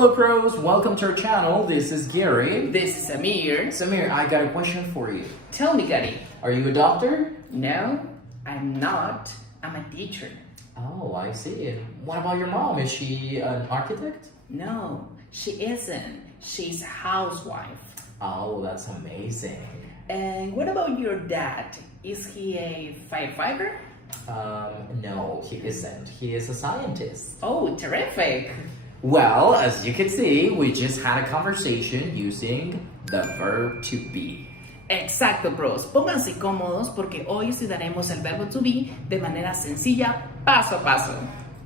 Hello pros, welcome to our channel. This is Gary. This is Samir. Samir, I got a question for you. Tell me, Gary. Are you a doctor? No, I'm not. I'm a teacher. Oh, I see. What about your mom? Is she an architect? No, she isn't. She's a housewife. Oh, that's amazing. And what about your dad? Is he a firefighter? No, he isn't. He is a scientist. Oh, terrific. Well, as you can see, we just had a conversation using the verb to be. Exacto, pros. Pónganse cómodos porque hoy estudiaremos el verbo to be de manera sencilla, paso a paso.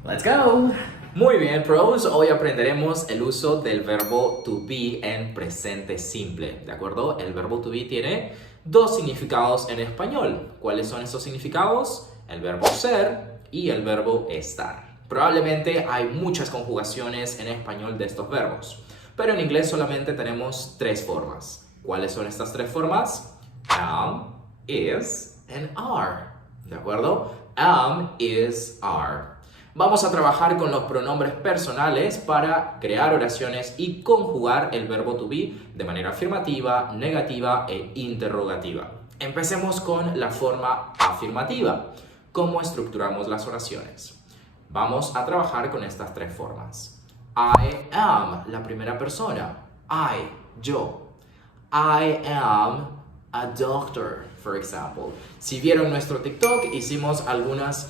Let's go! Muy bien, pros. Hoy aprenderemos el uso del verbo to be en presente simple, ¿de acuerdo? El verbo to be tiene dos significados en español. ¿Cuáles son esos significados? El verbo ser y el verbo estar. Probablemente hay muchas conjugaciones en español de estos verbos, pero en inglés solamente tenemos tres formas. ¿Cuáles son estas tres formas? Am, is, and are. ¿De acuerdo? Am, is, are. Vamos a trabajar con los pronombres personales para crear oraciones y conjugar el verbo to be de manera afirmativa, negativa e interrogativa. Empecemos con la forma afirmativa. ¿Cómo estructuramos las oraciones? Vamos a trabajar con estas tres formas. I am, la primera persona. I, yo. I am a doctor, for example. Si vieron nuestro TikTok, dimos algunos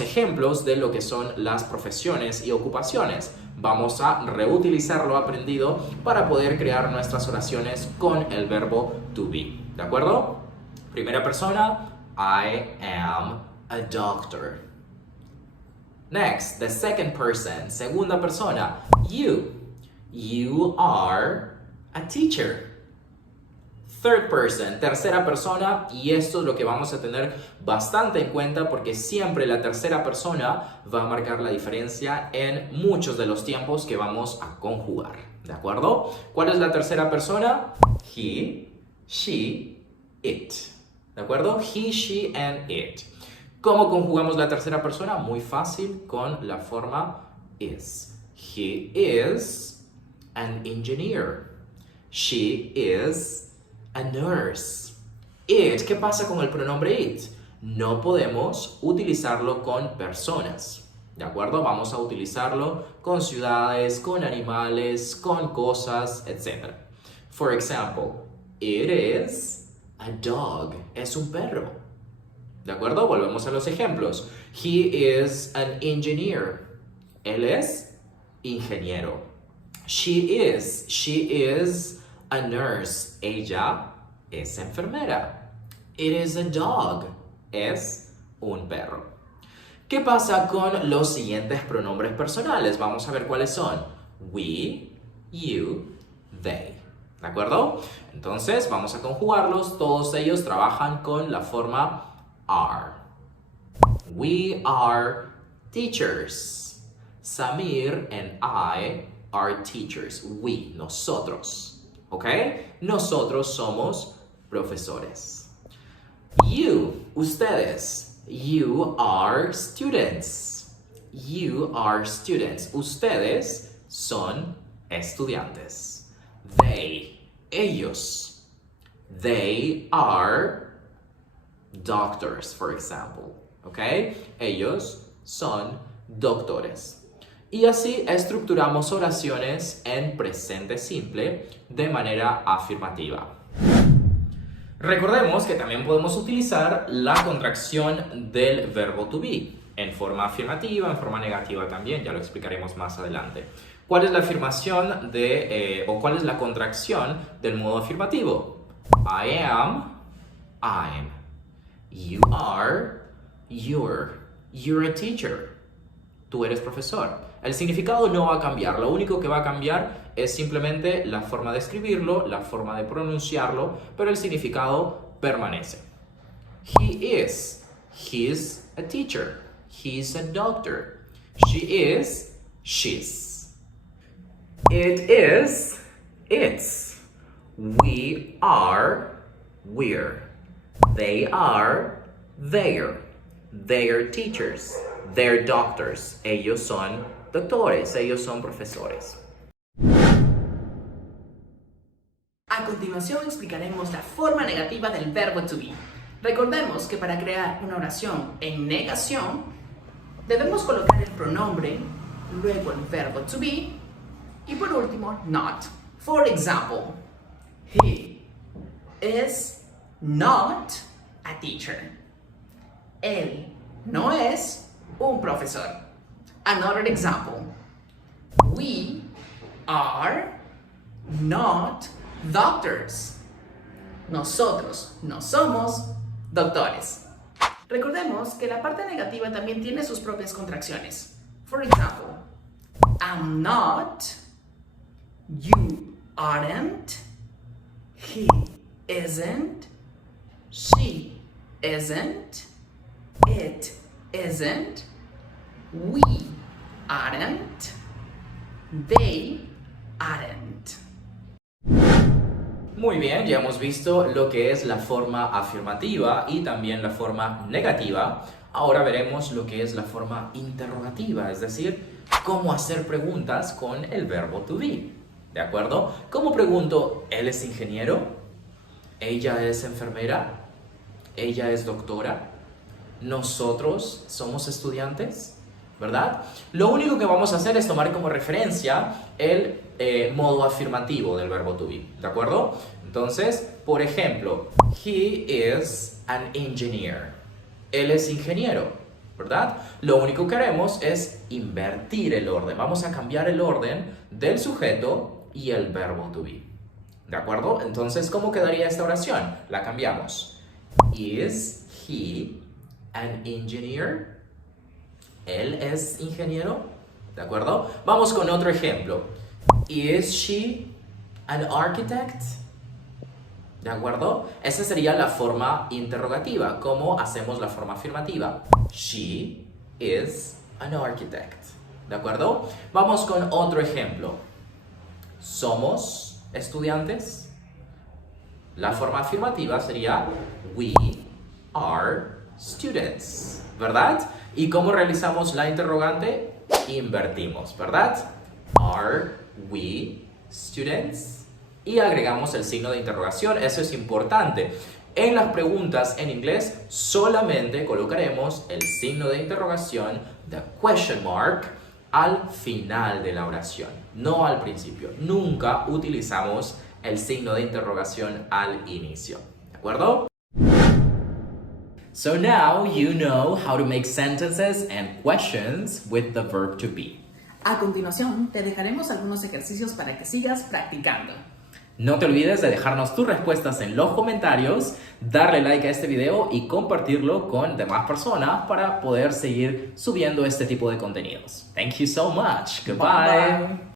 ejemplos de lo que son las profesiones y ocupaciones. Vamos a reutilizar lo aprendido para poder crear nuestras oraciones con el verbo to be. ¿De acuerdo? Primera persona, I am a doctor. Next, the second person, segunda persona, you. You are a teacher. Third person, tercera persona, y esto es lo que vamos a tener bastante en cuenta porque siempre la tercera persona va a marcar la diferencia en muchos de los tiempos que vamos a conjugar. ¿De acuerdo? ¿Cuál es la tercera persona? He, she, it. ¿De acuerdo? He, she, and it. ¿Cómo conjugamos la tercera persona? Muy fácil, con la forma is. He is an engineer. She is a nurse. It, ¿qué pasa con el pronombre it? No podemos utilizarlo con personas, ¿de acuerdo? Vamos a utilizarlo con ciudades, con animales, con cosas, etc. For example, it is a dog. Es un perro. ¿De acuerdo? Volvemos a los ejemplos. He is an engineer. Él es ingeniero. She is a nurse. Ella es enfermera. It is a dog. Es un perro. ¿Qué pasa con los siguientes pronombres personales? Vamos a ver cuáles son. We, you, they. ¿De acuerdo? Entonces vamos a conjugarlos. Todos ellos trabajan con la forma are. We are teachers. Samir and I are teachers. We, nosotros. ¿Ok? Nosotros somos profesores. You, ustedes. You are students. You are students. Ustedes son estudiantes. They, ellos. They are doctors, for example. ¿Ok? Ellos son doctores. Y así estructuramos oraciones en presente simple de manera afirmativa. Recordemos que también podemos utilizar la contracción del verbo to be en forma afirmativa, en forma negativa también, ya lo explicaremos más adelante. ¿Cuál es la afirmación o cuál es la contracción del modo afirmativo? I am, I'm. You are, you're a teacher. Tú eres profesor. El significado no va a cambiar. Lo único que va a cambiar es simplemente la forma de escribirlo, la forma de pronunciarlo, pero el significado permanece. He's a teacher. He's a doctor. She is, she's. It is, it's. We are, we're. They are, they're. They're teachers. They're doctors. Ellos son doctores, ellos son profesores. A continuación explicaremos la forma negativa del verbo to be. Recordemos que para crear una oración en negación, debemos colocar el pronombre, luego el verbo to be y por último, not. For example, he is not a teacher. Él no es un profesor. Another example, we are not doctors. Nosotros no somos doctores. Recordemos que la parte negativa también tiene sus propias contracciones. For example, I'm not, you aren't, he isn't, she isn't, it isn't, we aren't, they aren't. Muy bien, ya hemos visto lo que es la forma afirmativa y también la forma negativa. Ahora veremos lo que es la forma interrogativa, es decir, cómo hacer preguntas con el verbo to be. ¿De acuerdo? ¿Cómo pregunto? ¿Él es ingeniero? ¿Ella es enfermera? ¿Ella es doctora? ¿Nosotros somos estudiantes? ¿Verdad? Lo único que vamos a hacer es tomar como referencia el modo afirmativo del verbo to be, ¿de acuerdo? Entonces, por ejemplo, he is an engineer. Él es ingeniero, ¿verdad? Lo único que haremos es invertir el orden. Vamos a cambiar el orden del sujeto y el verbo to be, ¿de acuerdo? Entonces, ¿cómo quedaría esta oración? La cambiamos. Is he an engineer? ¿Él es ingeniero? ¿De acuerdo? Vamos con otro ejemplo. Is she an architect? ¿De acuerdo? Esa sería la forma interrogativa. ¿Cómo hacemos la forma afirmativa? She is an architect. ¿De acuerdo? Vamos con otro ejemplo. ¿Somos estudiantes? La forma afirmativa sería we are students. ¿Verdad? ¿Y cómo realizamos la interrogante? Invertimos, ¿verdad? Are we students? Y agregamos el signo de interrogación. Eso es importante. En las preguntas en inglés solamente colocaremos el signo de interrogación, the question mark, al final de la oración, no al principio. Nunca utilizamos el signo de interrogación al inicio. ¿De acuerdo? So now you know how to make sentences and questions with the verb to be. A continuación, te dejaremos algunos ejercicios para que sigas practicando. No te olvides de dejarnos tus respuestas en los comentarios, darle like a este video y compartirlo con demás personas para poder seguir subiendo este tipo de contenidos. Thank you so much. Goodbye. Bye.